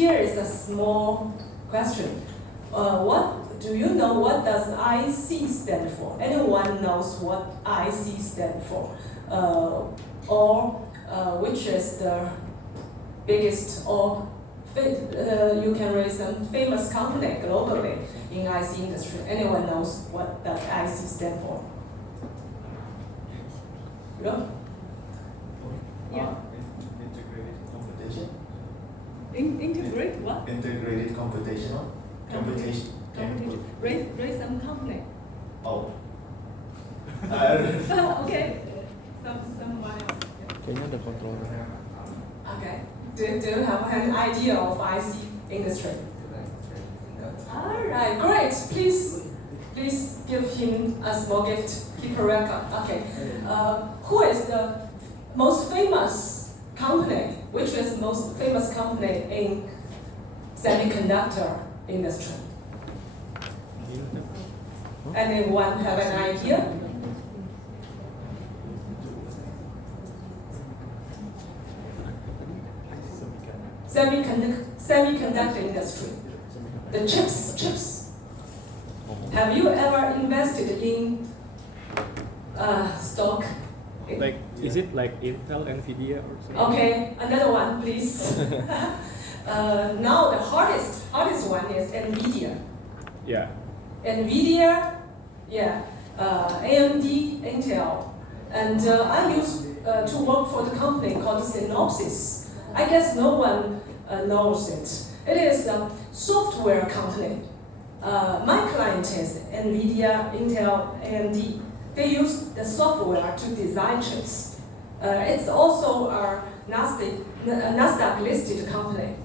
here is a small question. What do you know what does IC stand for? Anyone knows what IC stand for? Or which is the biggest, or you can raise some famous company globally in IC industry. Anyone knows what does IC stand for? Yeah? Yeah. Integrated computation. Integrate what? Integrated computational. Computation. Raise some company. Oh. Okay. Someone else. Kayaknya ada controller. Okay. Do you have an idea of IC industry? All right, great. Please give him a small gift. Keep a record. Okay. Who is the most famous company? Which is the most famous company in semiconductor industry? Anyone have an idea? Semiconductor industry. The chips. Have you ever invested in stock? Like, is it like Intel, Nvidia, or something? Okay, another one, please. Now the hardest one is Nvidia. Yeah. Nvidia, yeah, AMD, Intel, and I used to work for the company called Synopsys. I guess no one knows it. It is a software company. My client is Nvidia, Intel, AMD. They use the software to design chips. It's also a Nasdaq listed company,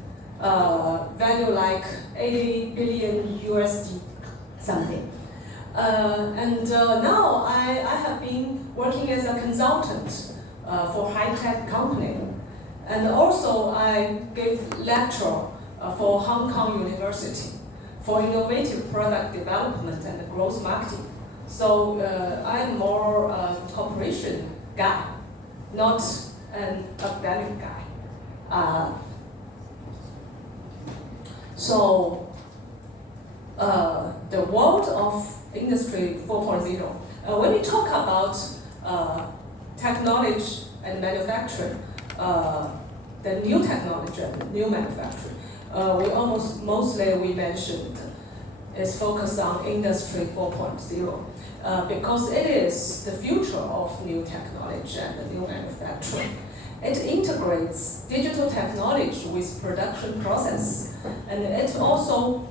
value like 80 billion USD something. Now I have been working as a consultant for high-tech company. And also I gave lecture for Hong Kong University for innovative product development and growth marketing. So I'm more a corporation guy, not an academic guy. The world of Industry 4.0, when we talk about technology and manufacturing, the new technology and new manufacturing, we mentioned is focused on Industry 4.0 because it is the future of new technology and the new manufacturing. It integrates digital technology with production process, and it also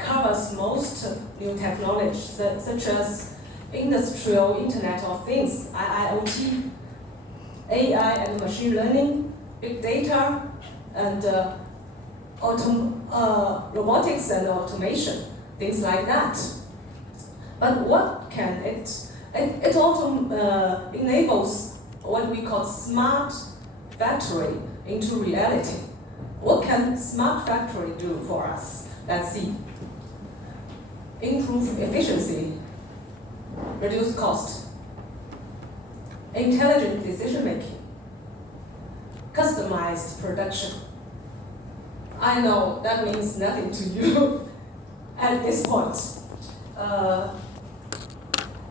covers most new technologies such as industrial Internet of Things, IIoT, AI and machine learning, big data, and robotics and automation, things like that. But what can it? It also enables what we call smart factory into reality. What can smart factory do for us? Let's see. Improve efficiency, reduce cost, intelligent decision making, customized production. I know that means nothing to you at this point.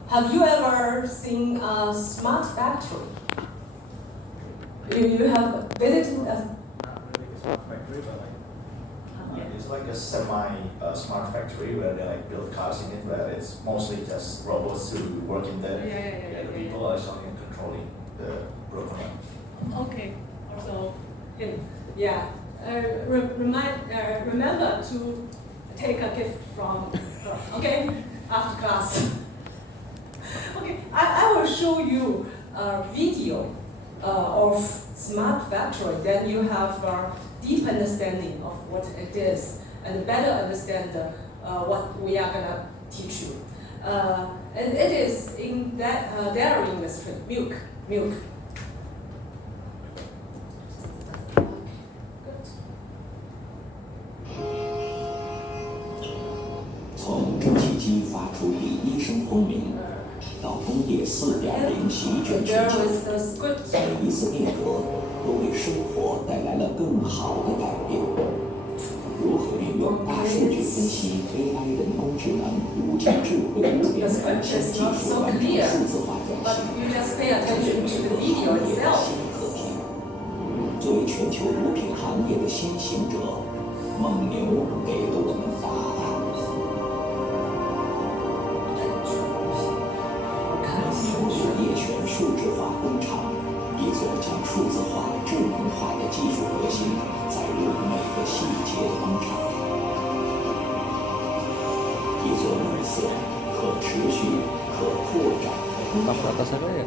Have you ever seen a smart factory? You have visited a Not really a smart factory, but it's like a semi-smart factory where they like build cars in it, where it's mostly just robots who work in there. Yeah. The people are actually controlling the program. Okay. Also, yeah. Remember to take a gift from her. Okay, after class. Okay, I will show you a video of smart factory. Then you have a deep understanding of what it is and better understand what we are gonna teach you. And it is in that dairy industry, milk.从蒸汽机发出第一声轰鸣，到工业4.0席卷全球，每一次变革都为生活带来了更好的改变。析 AI 人工智能、5G 智慧物 the 联网 script 新 is 技 not 术 so 完成 clear, 数字化转 but 型， you just pay attention to the 行 video 业的 itself. 新课题。作为全球乳品行业的先行者，蒙牛给了我们答案。蒙牛猎犬数字化工厂，一座将数字化、智能化的技术核心载入每个细节的工厂，一座绿色、可持续、可扩展的工 Tap 厂 ke。atas aja ya.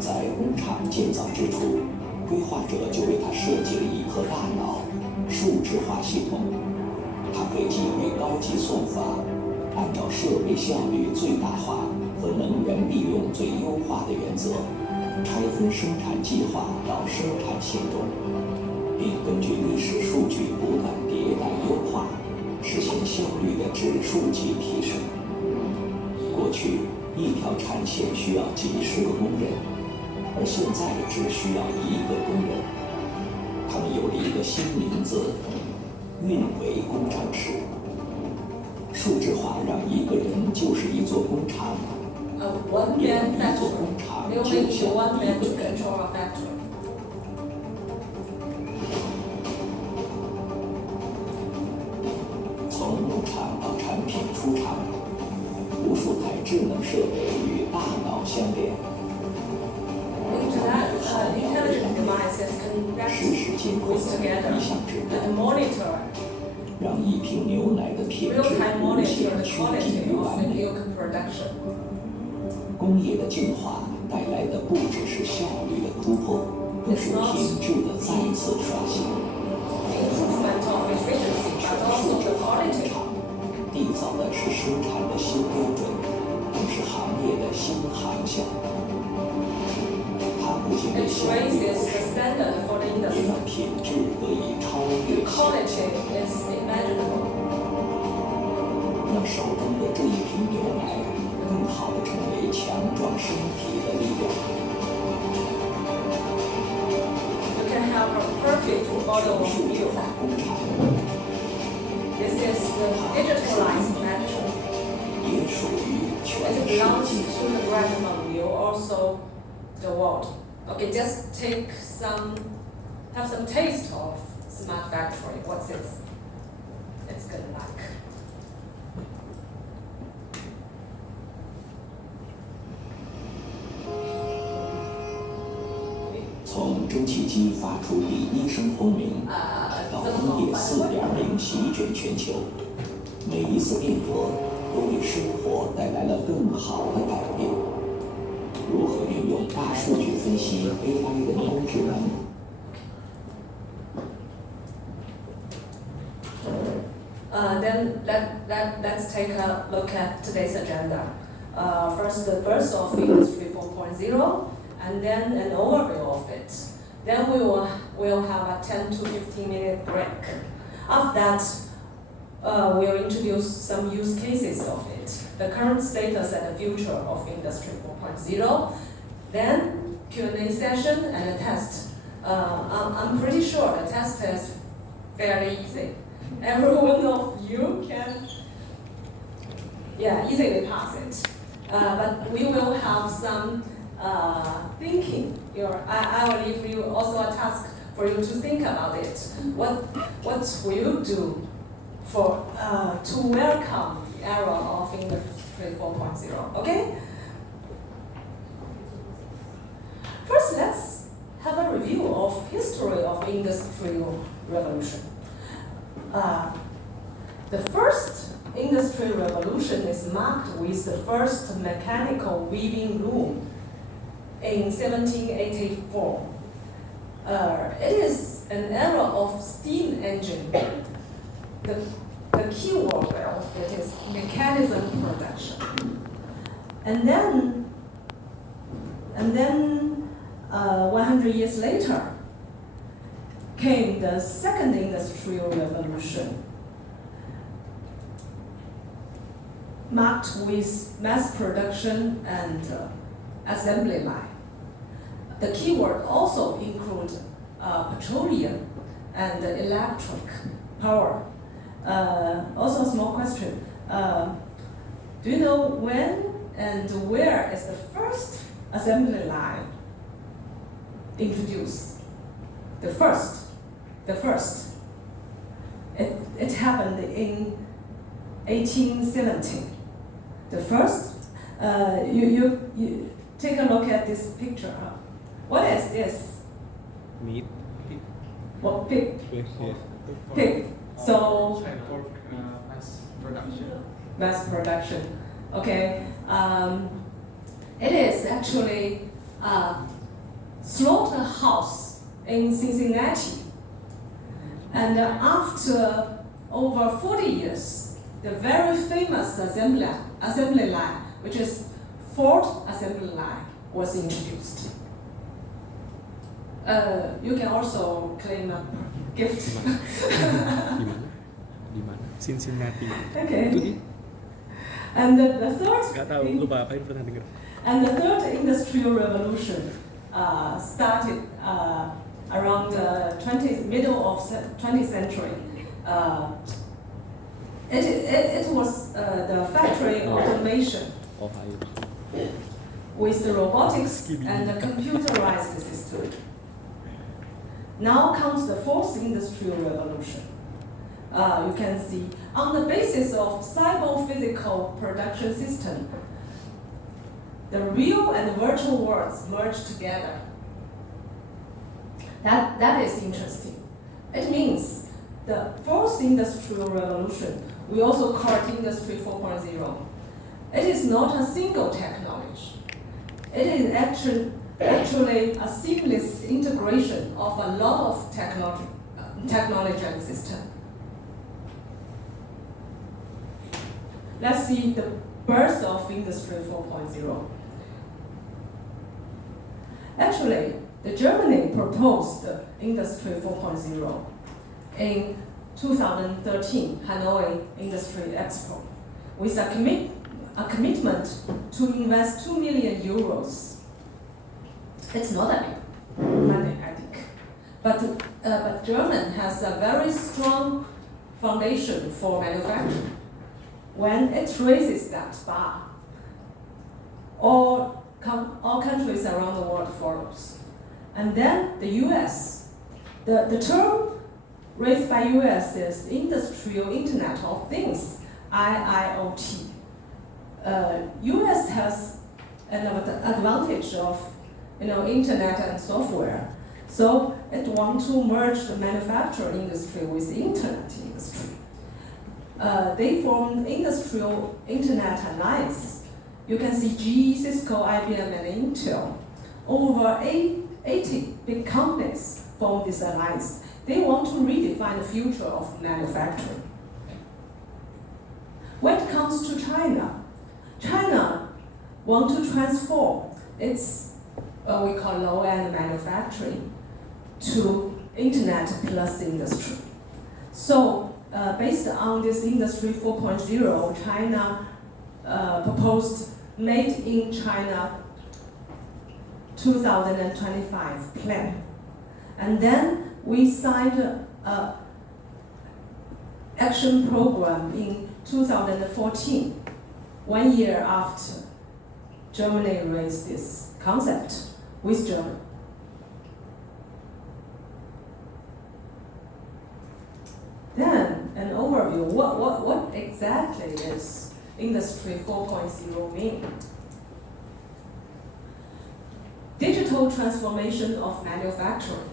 在工厂建造之初，规划者就为它设计了一颗大脑——数值化系统。它可以基于高级算法，按照设备效率最大化和能源利用最优化的原则，拆分生产计划到生产线中，并根据历史数据不断迭代优化，实现效率的指数级提升。过去，一条产线需要几十个工人，而现在只需要1个工人。他们有了一个新名字——运维工程师。数字化让一个人就是一座工厂， A one 也让 man 一座 factory. 工厂 You 就 need 像 one 一 man 个 to 人。 control a factory. 从牧场到产品出厂，无数台智能设备与大脑相连， Intelligent devices 实 connect 时监控 with together 一项指标， and monitor 让一瓶牛奶的品质 real-time 无 monitor 限 the 趋 quality 近于 of 完 the 美。 milk production. 工业的进化带来的不只是效率的突破，更是品质的再次刷新。 Improvement of efficiency, but 数 also 字 the 化工 quality. 厂缔造的是生产的新标准，更是行业的新航向。它不仅为 It 效率 raises 谋 the 生， standard for the 也 industry. 让品质得以超越想 Quality 象。 is imaginable. 让手中的这一瓶牛奶更好地成为强壮身体的力量。 You can have a perfect bottle 全 of 数字 milk. 化工厂 This is the digitalized factory. 也属于全 It 世 belongs 界。 to the brand Mengniu, also the world. Okay, just have some taste of smart factory. What's it? It's good luck. 从蒸汽机发出第一声轰鸣，到工业4.0席卷全球，每一次变革都为生活带来了更好的改变。如何运用大数据分析 AI 人工智能？ Then let's take a look at today's agenda. First, the birth of Industry 4.0, and then an overview of it. Then we'll have a 10 to 15 minute break. After that, we'll introduce some use cases of it, the current status and the future of Industry 4.0. Then Q&A session and a test. I'm pretty sure the test is fairly easy. Every one of you can, easily pass it. But we will have some thinking. I will leave you also a task for you to think about it. What will you do for to welcome the era of Industry 4.0? Okay. First, let's have a review of history of industrial revolution. The first industrial revolution is marked with the first mechanical weaving loom in 1784. It is an era of steam engine. The key word of it is mechanism production. And then 100 years later came the second industrial revolution, marked with mass production and assembly line. The keyword also include petroleum and electric power. Also a small question. Do you know when and where is the first assembly line introduced? The first. It happened in 1870. The first. You take a look at this picture. What is this? Meat. What pig? Yeah. Pig. So Pork mass production. mass production. Okay. It is actually a slaughterhouse in Cincinnati. And after over 40 years, the very famous assembly line, which is Ford assembly line, was introduced. You can also claim a gift. Di mana? Cincinnati. Itu Okay. di? And the third Gak tahu, thing- lupa apa pernah denger. And the third industrial revolution started around the middle of 20th century. It was the factory automation Ohio. with the robotics and the computerized system. Now comes the fourth industrial revolution. You can see on the basis of cyber-physical production system, the real and virtual worlds merge together. That is interesting. It means the fourth industrial revolution, we also call it Industry 4.0. It is not a single technology. It is actually a seamless integration of a lot of technology and system. Let's see the birth of Industry 4.0. Actually, Germany proposed Industry 4.0 in 2013 Hanoi Industry Expo with a commitment to invest 2 million euros. It's not a big money, I think. But Germany has a very strong foundation for manufacturing. When it raises that bar, all countries around the world follows. And then the US, the term raised by US is Industrial Internet of Things, IIoT. US has an advantage of internet and software. So it wants to merge the manufacturing industry with the internet industry. They formed Industrial Internet Alliance. You can see GE, Cisco, IBM, and Intel. Over 80 big companies formed this alliance. They want to redefine the future of manufacturing. When it comes to China, China wants to transform its what we call low-end manufacturing to internet plus industry. So based on this Industry 4.0, China proposed Made in China 2025 plan. And then we signed an action program in 2014, 1 year after Germany raised this concept with Germany. Then an overview, what exactly is Industry 4.0 mean? Digital transformation of manufacturing.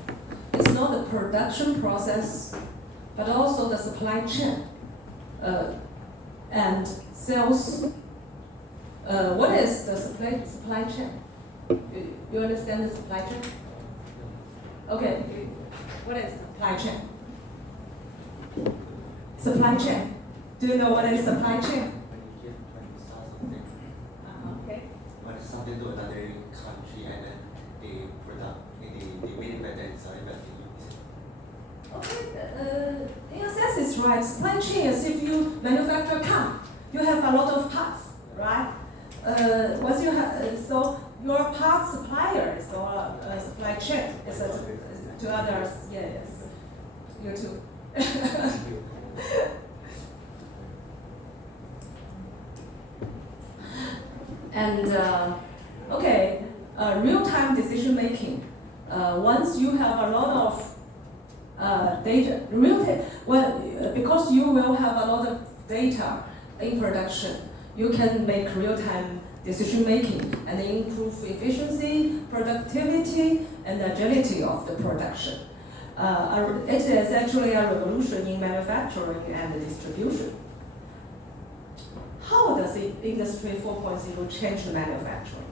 It's not the production process, but also the supply chain and sales. What is the supply chain? You understand the supply chain? Okay, what is supply chain? Supply chain. Do you know what is supply chain? When you start something, Okay. when it's something to another country and then they make it better and sell it back to you. Okay, in a sense it's right. Supply chain is if you manufacture a car, you have a lot of parts, right? Once you have, so your part supplier is or supply chain is to others. Yeah, yes. You too. And okay, real-time decision making. Once you have a lot of data, because you will have a lot of data in production, you can make real-time decision making and improve efficiency, productivity, and agility of the production. It is actually a revolution in manufacturing and distribution. How does Industry 4.0 change the manufacturing?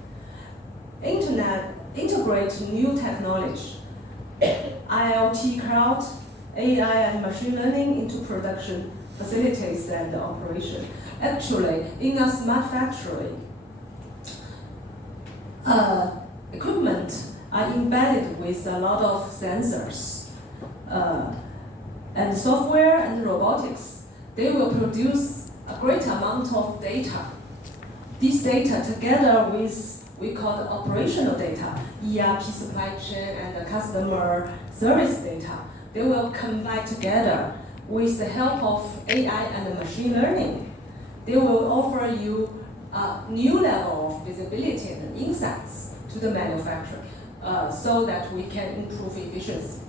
Internet integrates new technology, IoT, cloud, AI, and machine learning into production facilities and operation. Actually, in a smart factory, equipment are embedded with a lot of sensors and software and robotics. They will produce a great amount of data. These data together with, we call the operational data, ERP, supply chain, and the customer service data, they will combine together with the help of AI and machine learning. They will offer you a new level of visibility and insights to the manufacturer so that we can improve efficiency.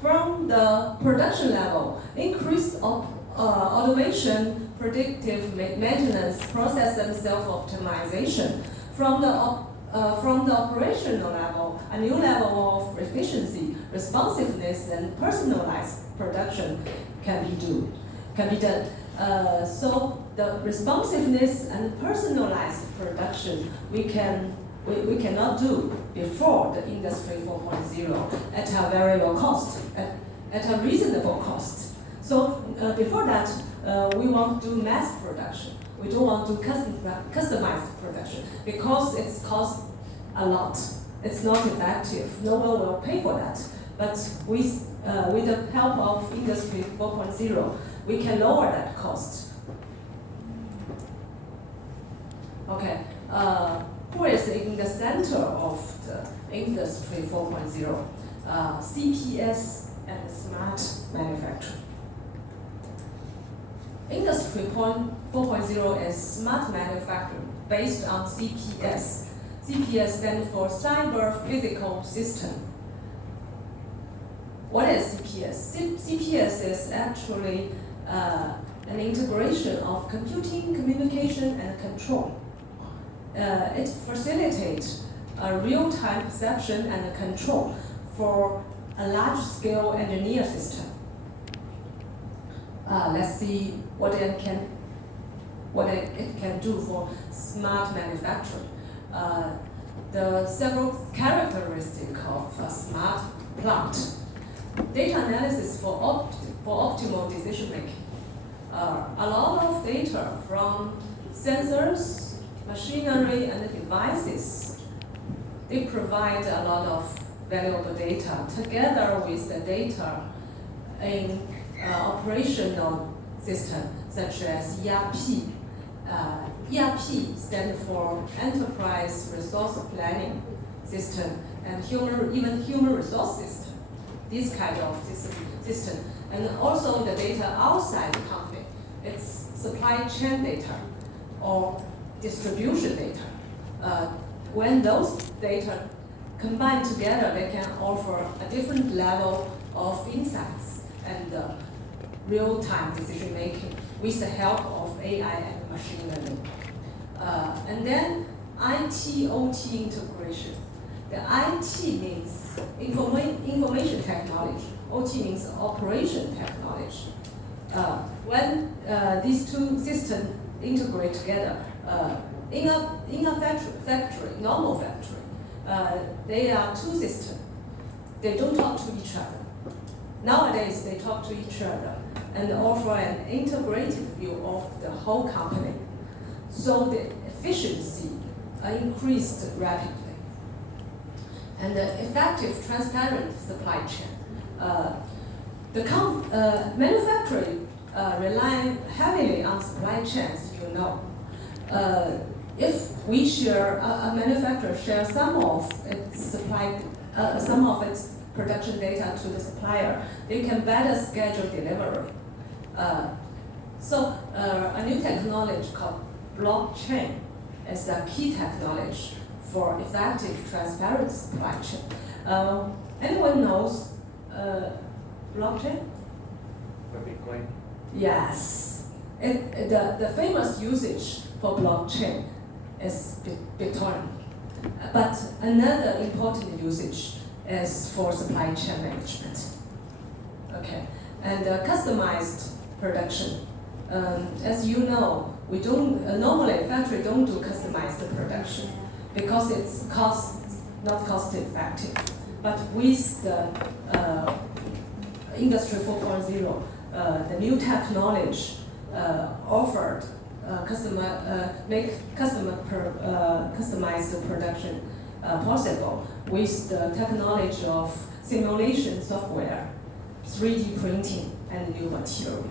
From the production level, increased automation, predictive maintenance, process and self-optimization. From the operational level, a new level of efficiency, responsiveness, and personalized production can be done. So the responsiveness and personalized production we cannot do before the Industry 4.0 at a very low cost, at a reasonable cost. So before that, we want to do mass production. We don't want to customized production because it's cost a lot. It's not effective. No one will pay for that. But with the help of Industry 4.0, we can lower that cost. Okay, who is in the center of the Industry 4.0? CPS and smart manufacturing. Industry 4.0 is smart manufacturing based on CPS. CPS stands for Cyber Physical System. What is CPS? CPS is actually an integration of computing, communication, and control. It facilitates a real-time perception and control for a large-scale engineer system. Let's see what it can do for smart manufacturing. The several characteristics of a smart plant. Data analysis for optimal decision making. A lot of data from sensors, machinery, and devices. They provide a lot of valuable data together with the data in operational system such as ERP. ERP stands for Enterprise Resource Planning System and human resource system. This kind of system. And also the data outside the company. It's supply chain data or distribution data. When those data combine together, they can offer a different level of insights and real-time decision making with the help of AI and machine learning. And then IT-OT integration. The IT means information technology. OT means operation technology. When these two systems integrate together, in a factory, normal factory, they are two systems. They don't talk to each other. Nowadays, they talk to each other and offer an integrated view of the whole company. So the efficiency increased rapidly. And the effective, transparent supply chain. Manufacturing rely heavily on supply chains, you know. If we share, a manufacturer shares some of its supply some of its production data to the supplier, they can better schedule delivery. So a new technology called blockchain is a key technology for effective, transparent supply chain. Anyone knows blockchain? For Bitcoin? Yes. The famous usage for blockchain is Bitcoin. But another important usage is for supply chain management. Okay, and customized production. As you know, we don't normally factory don't do customized production because it's not cost effective. But with the Industry 4.0, the new technology offered make customized production possible with the technology of simulation software, 3D printing, and new material.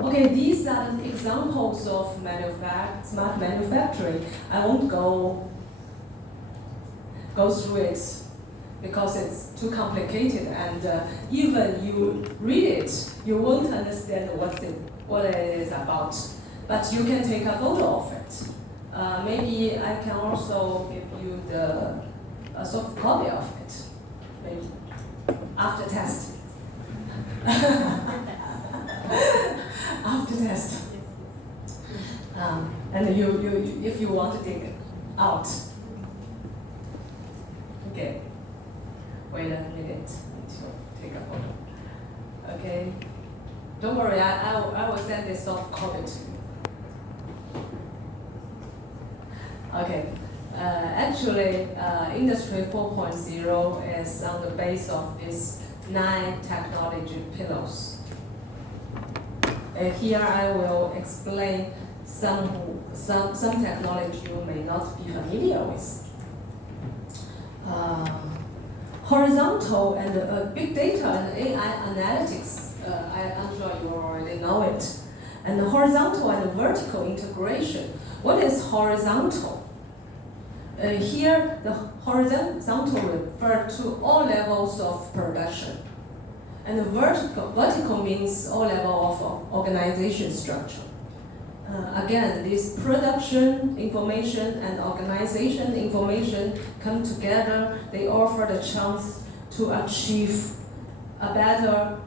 Okay, these are examples of smart manufacturing. I won't go through it because it's too complicated, and even you read it, you won't understand what it is about. But you can take a photo of it. Maybe I can also give you the soft copy of it, maybe after test. After test. And you, if you want to take it out. Okay. Wait a minute to take a photo. Okay. Don't worry, I will send this soft copy to you. Okay. Actually, Industry 4.0 is on the base of these 9 technology pillars. Here I will explain some technology you may not be familiar with. Horizontal and big data and AI analytics, I'm sure you already know it. And the horizontal and vertical integration. What is horizontal? Here, the horizontal refers to all levels of production. And the vertical means all levels of organization structure. Again, this production information and organization information come together. They offer the chance to achieve a better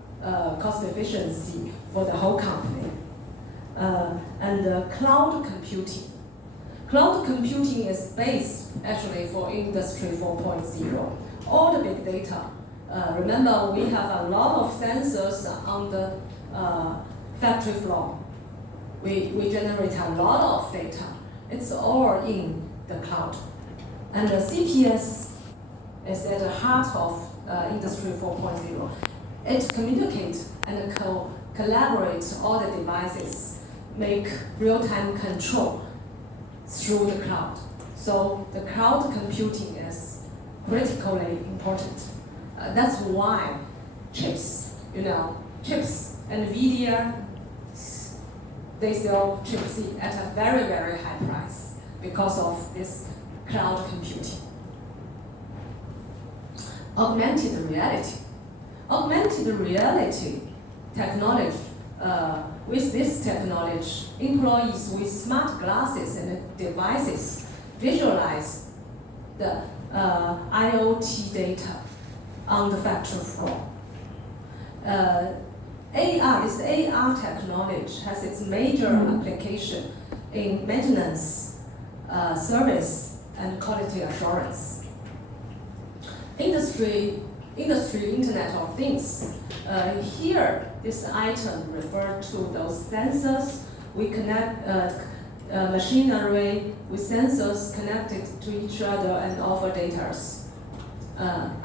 cost efficiency for the whole company. And cloud computing. Cloud computing is based actually for Industry 4.0. All the big data. Remember, we have a lot of sensors on the factory floor. We generate a lot of data. It's all in the cloud. And the CPS is at the heart of Industry 4.0. It communicates and collaborates all the devices, make real-time control through the cloud. So the cloud computing is critically important. That's why chips, NVIDIA, they sell chips at a very, very high price because of this cloud computing. Augmented reality. Augmented reality technology. With this technology, employees with smart glasses and devices visualize the IoT data on the factory floor. This AR technology has its major application in maintenance, service, and quality assurance. Industry Internet of Things. Here, this item refers to those sensors. We connect machinery with sensors connected to each other and offer data.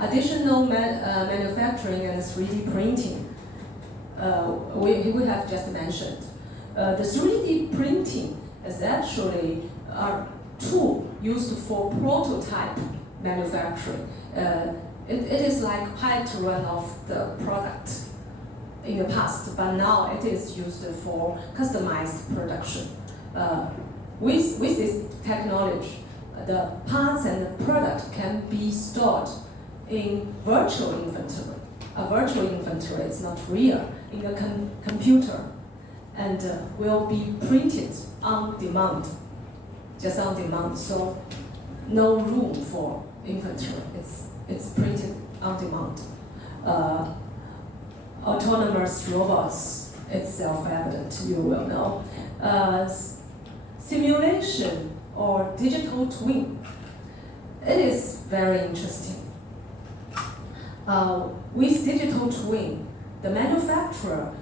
Additional manufacturing and 3D printing. We have just mentioned. The 3D printing is actually a tool used for prototype manufacturing. It is like pilot run of the product in the past, but now it is used for customized production. With this technology, the parts and the product can be stored in virtual inventory. A virtual inventory is not real in the computer, and will be printed on demand, just on demand. So no room for inventory. It's printed on demand. Autonomous robots, it's self-evident, you will know. Simulation or digital twin, it is very interesting. With digital twin, the manufacturer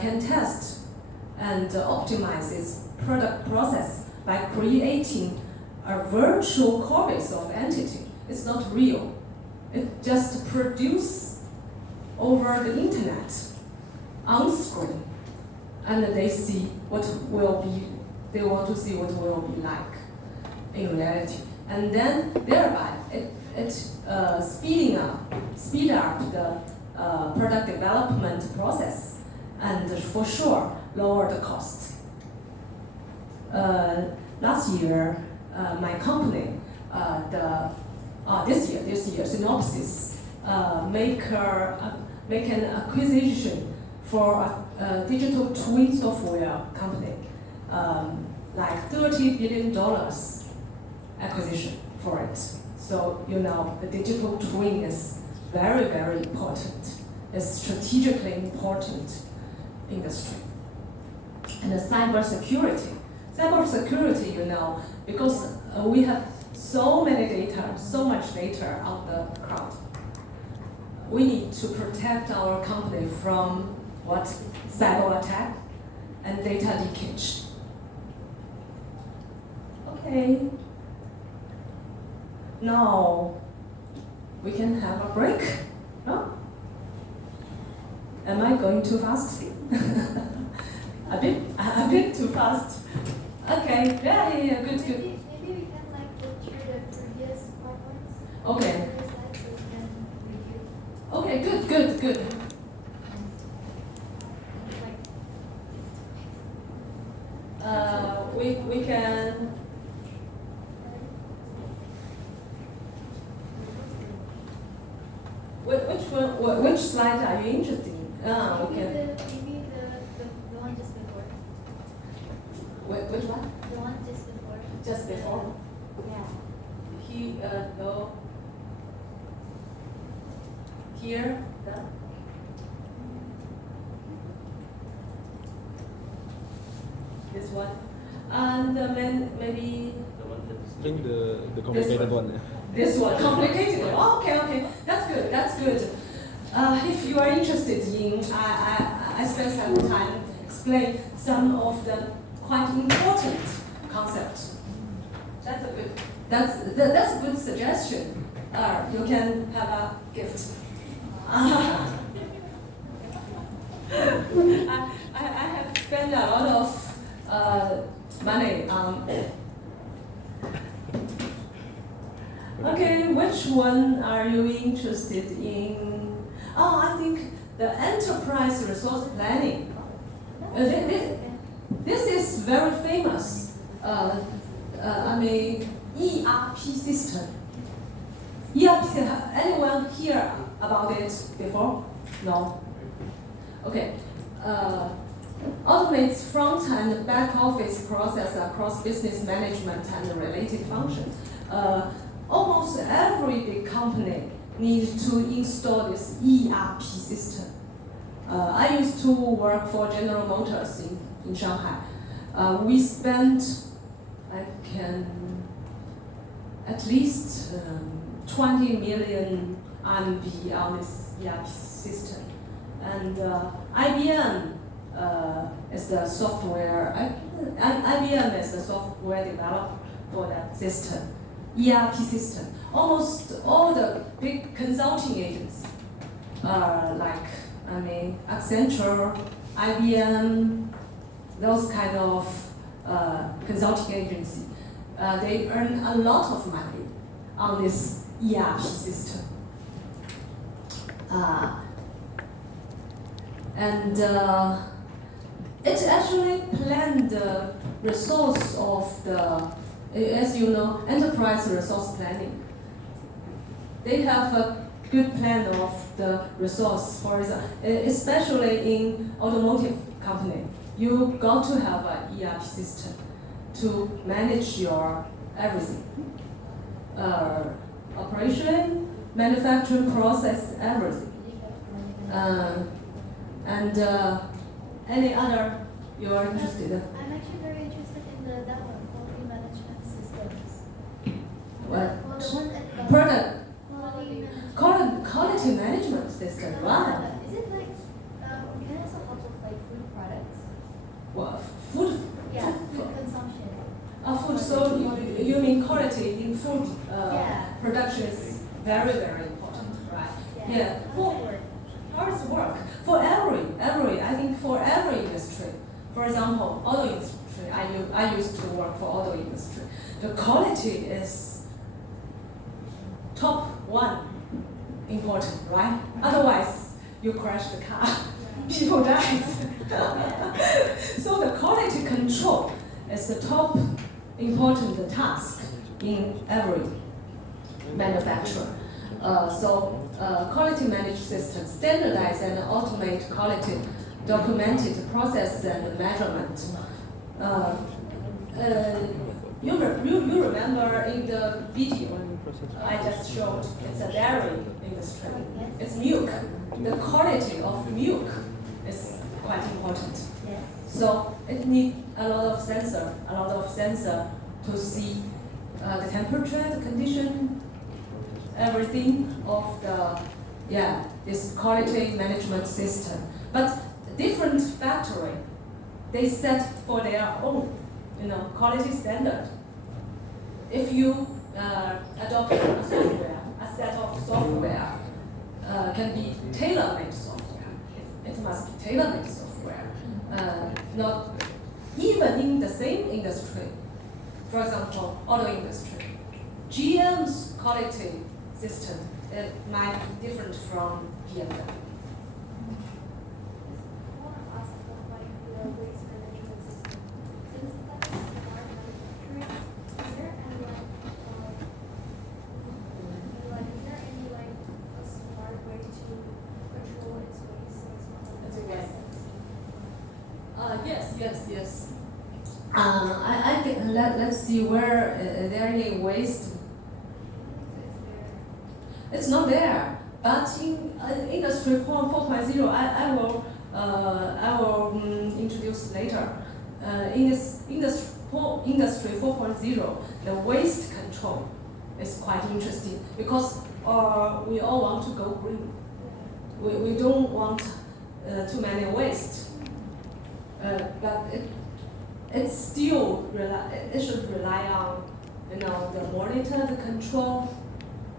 can test and optimize its product process by creating a virtual copies of entity. It's not real. It just produces over the internet, on screen, and they see what will be, they want to see what will be like in reality. And then thereby, it speed up the product development process, and for sure, lower the cost. Last year, my company, this year, Synopsys, make an acquisition for a digital twin software company, like $30 billion acquisition for it. So you know the digital twin is very, very important. It's strategically important industry. And the cybersecurity, you know, because we have so much data out the cloud. We need to protect our company from what? Cyber attack and data leakage. Okay. Now we can have a break. No? Am I going too fast? a bit too fast. Okay. Yeah. Good. Maybe we can like go through the previous PowerPoints. Okay. Previous slides so we can review. Okay. Good. Like, We can. Which slide are you interested in? We can. maybe the one just before. Which one? The one just before. Just before. Yeah. Go here. This one, and maybe I think the complicated one. Yeah. this one, complicated. Oh, okay, that's good. If you are interested in, I spent some time explain some of the quite important concepts. That's a good suggestion. You can have a gift. I have spent a lot of money on. Okay, which one are you interested in? Oh, I think the enterprise resource planning. This is very famous. ERP system. ERP system. Anyone hear about it before? No. Okay. Automates front and back office process across business management and related functions. Almost every big company needs to install this ERP system. I used to work for General Motors in Shanghai. We spent at least 20 million RMB on this ERP system. And IBM is the software. IBM is the software developer for that system, ERP system. Almost all the big consulting agents, like Accenture, IBM, those kind of consulting agency, they earn a lot of money on this ERP system. And it actually planned the resource of the as you know, enterprise resource planning. They have a good plan of the resource, for example, especially in automotive company. You got to have an ERP system to manage your everything. Operation, manufacturing process, everything. Any other you are interested in? I'm actually very interested in that one, quality management systems. What? Well, the one that Product quality management. quality management system, right? Is it like can it also help with like food products? Well, food. Yeah, food consumption. Food. So you mean quality in food Yeah. production is very very important, right? Yeah. How does it work? How does it work? For every, I think for every industry. For example, auto industry, I used to work for auto industry. The quality is top one important, right? Otherwise, you crash the car, people die. So the quality control is the top important task in every manufacturer. Quality management system standardize and automate quality, documented process and measurement. You remember in the video I just showed, it's a dairy industry. It's milk. The quality of milk is quite important. Yeah. So it needs a lot of sensor to see the temperature, the condition, everything of this quality management system. But different factory, they set for their own, quality standard. If you adopt a software, a set of software can be tailor-made software. It must be tailor-made software. Not even in the same industry. For example, auto industry. GM's quality system might be different from BMW. I want to ask about like the waste management system. Since it's like a smart manufacturing, is there any a smart way to control its waste so it's not like That's a okay. waste? Yes. I think let's see where there any waste. It's not there, but in Industry 4.0, I will introduce later. In this Industry 4.0, the waste control is quite interesting because we all want to go green. We don't want too many waste, but it should rely on the monitor, the control,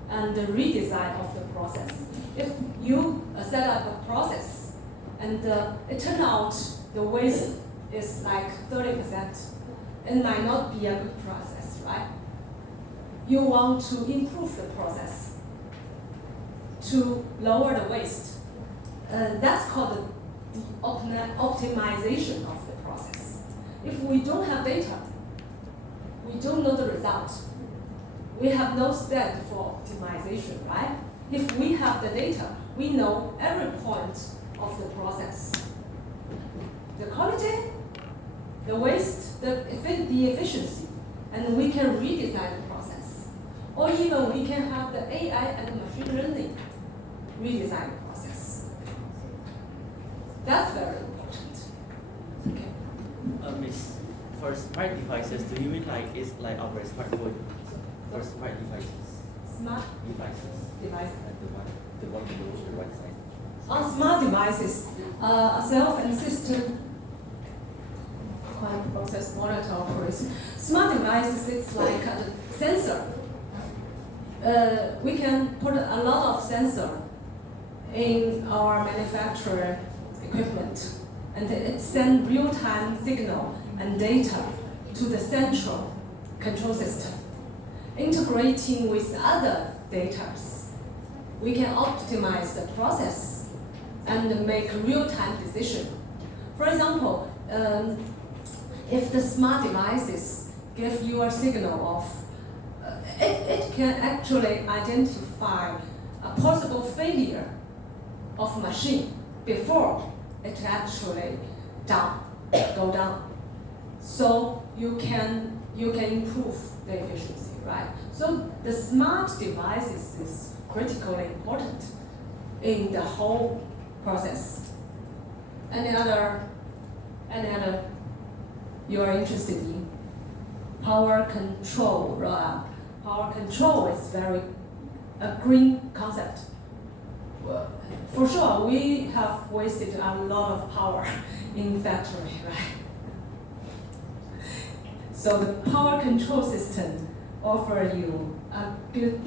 and the redesign of the process. If you set up a process and it turns out the waste is like 30%, it might not be a good process, right? You want to improve the process to lower the waste. That's called the optimization of the process. If we don't have data, we don't know the result. We have no step for optimization, right? If we have the data, we know every point of the process. The quality, the waste, the efficiency, and we can redesign the process. Or even we can have the AI and machine learning redesign the process. That's very important. Okay. Miss, for smart devices, do you mean like it's like our smartphone? For smart devices? Smart Devices. device. Like the one below the right side. On smart devices, a self-assistant quite process monitor operation. Smart devices, it's like a sensor. We can put a lot of sensor in our manufacturer equipment, and it sends real-time signal and data to the central control system. Integrating with other data, we can optimize the process and make real-time decision. For example, if the smart devices give you a signal of, it can actually identify a possible failure of machine before it actually go down. So you can improve the efficiency, right? So the smart devices is critically important in the whole process. Any other you are interested in? Power control, right? Power control is a green concept. Well, for sure, we have wasted a lot of power in factory, right? So the power control system offer you a good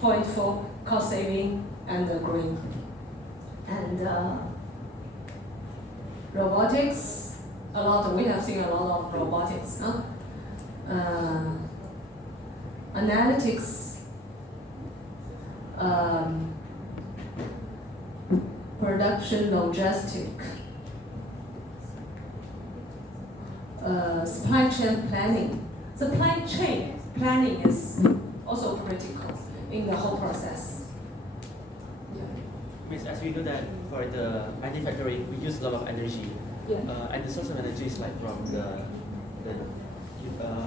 point for cost saving and green. And robotics, we have seen a lot of robotics, no? Analytics, production logistic, supply chain planning. Supply chain planning is also critical in the whole process. Means as we know that for the manufacturing, we use a lot of energy. Yeah. And the source of energy is like from the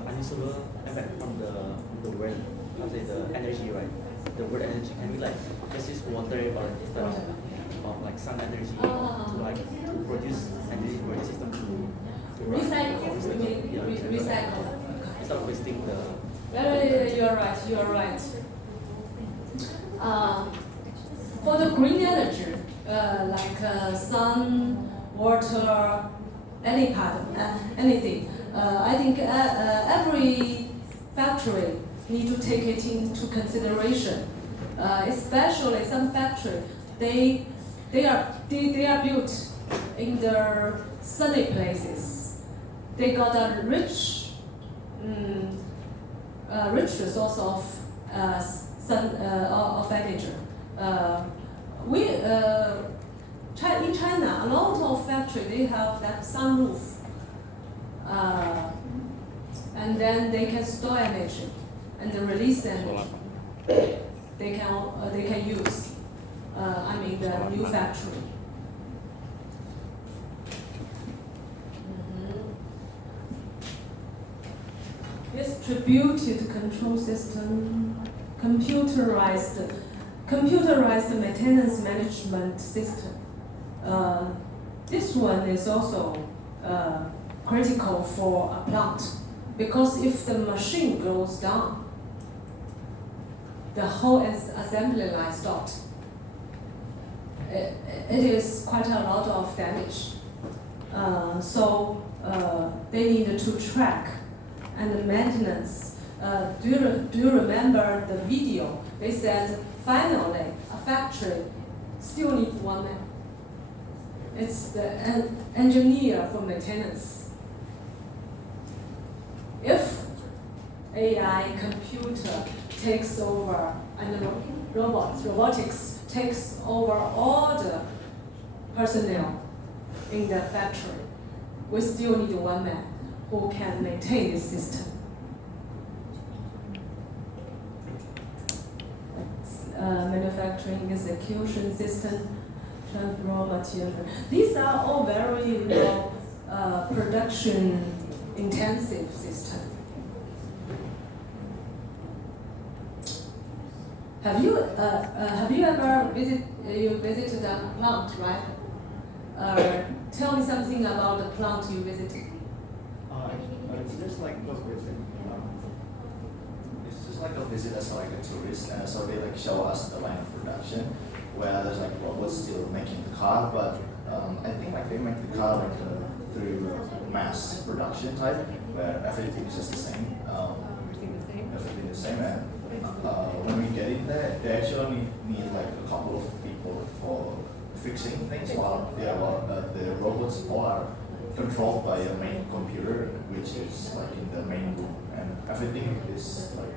unusable effect from the wind, the energy, right? The wood energy can be like just use water or instead of like sun energy to produce energy for the system to run. Recycle. Instead of wasting the. You're right. For the green energy, like sun, water, anything, I think every factory need to take it into consideration. Especially some factory, they are built in the sunny places. They got a rich resource of of energy. In China, a lot of factories they have that sunroof, and then they can store energy and then release energy. They can use. The new factory. Distributed control system, computerized maintenance management system. This one is also critical for a plant because if the machine goes down, the whole assembly line stopped. It is quite a lot of damage. So they need to track and the maintenance. Do you remember the video? They said finally a factory still needs one man. It's the engineer for maintenance. If AI computer takes over and robotics takes over all the personnel in the factory, we still need one man who can maintain this system. Manufacturing execution system, raw material. These are all very low production intensive systems. Have you ever visited a plant, right? Tell me something about the plant you visited. It's just like a visit as like a tourist, and so they like show us the line of production where there's like robots still making the car, but I think like they make the car like through mass production type where everything is just the same. Everything the same, and when we get in there, they actually only need like a couple of people for fixing things, while the robots all are controlled by a main computer, which is like in the main room, and everything is like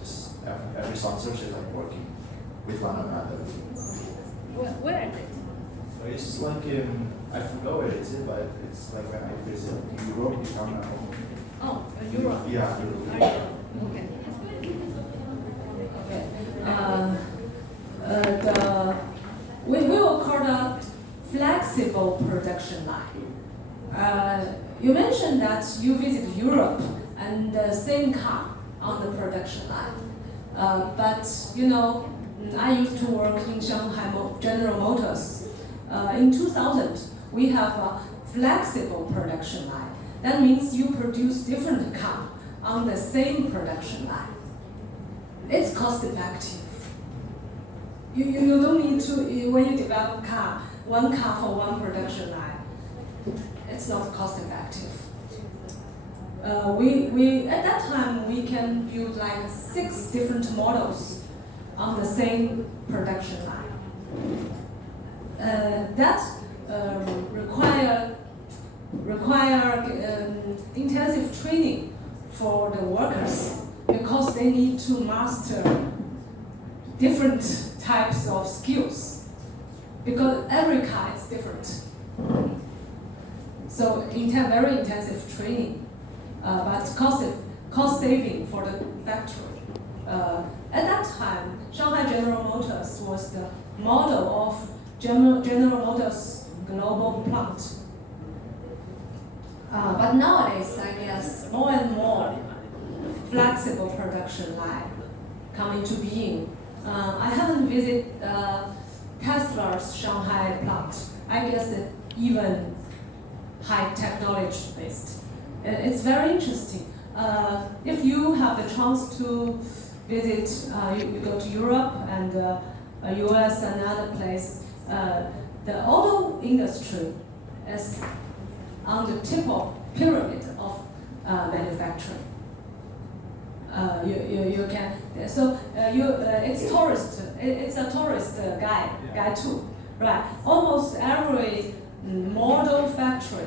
just every sensor is like working with one another. Where is it? It's like I forgot where it is, but it's like when I visit Europe, you come Oh, Europe. Yeah. Okay. Okay. We will call that flexible production line. You mentioned that you visit Europe and the same car on the production line. But you know, I used to work in Shanghai General Motors. In 2000, we have a flexible production line. That means you produce different car on the same production line. It's cost effective. You don't need to, when you develop one car for one production line, it's not cost effective. We at that time we can build like 6 different models on the same production line. That require intensive training for the workers because they need to master different types of skills because every car is different. So very intensive training, but cost saving for the factory. At that time, Shanghai General Motors was the model of General Motors global plant. But nowadays, I guess more and more flexible production line coming to being. I haven't visited Tesla's Shanghai plant. I guess it even high technology based. It's very interesting. If you have the chance to visit, you go to Europe and US and other place, the auto industry is on the tip of pyramid of manufacturing. You can it's a tourist guide too, right? Almost every model factory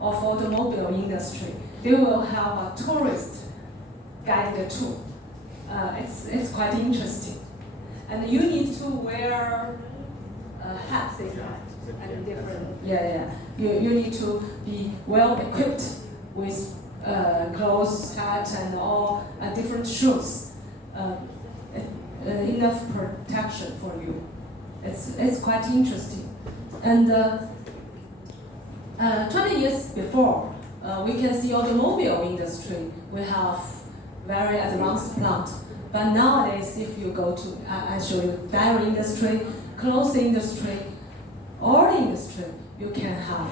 of automobile industry, they will have a tourist guide too. It's quite interesting, and you need to wear hats and different. You need to be well equipped with clothes, hat, and all different shoes. Enough protection for you. It's quite interesting. And 20 years before, we can see automobile industry, we have very advanced plant. But nowadays, if you go to, I show you dairy industry, clothes industry, all industry, you can have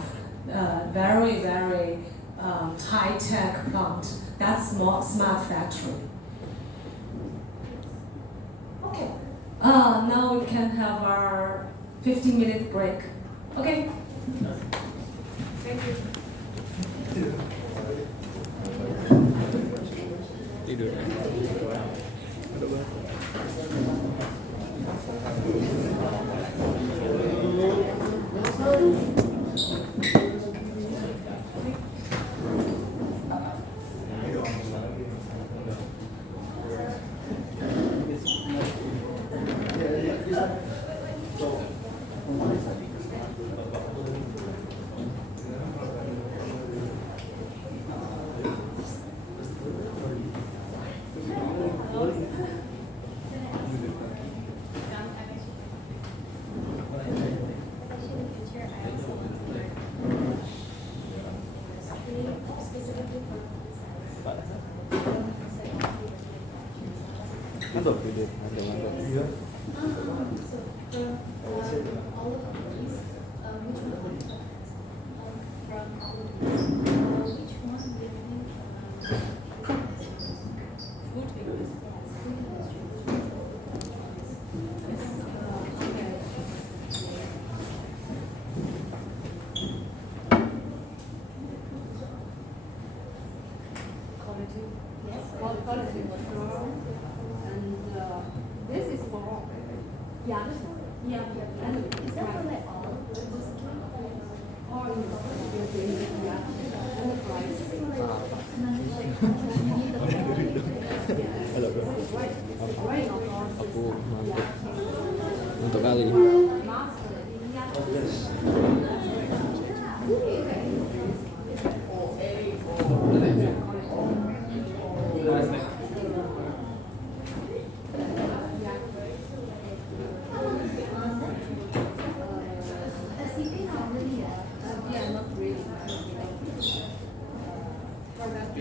very, very high-tech plant. That's smart factory. Okay. Now we can have our 15-minute break. Okay. Thank you. Tidur. Ada banget. Ngantuk tidur, ngantuk. Iya. Quality control, and this is for all. Yeah, this one. Yeah. And is that for like all? Or and the price. Halo bro. Right. Aku ngantuk.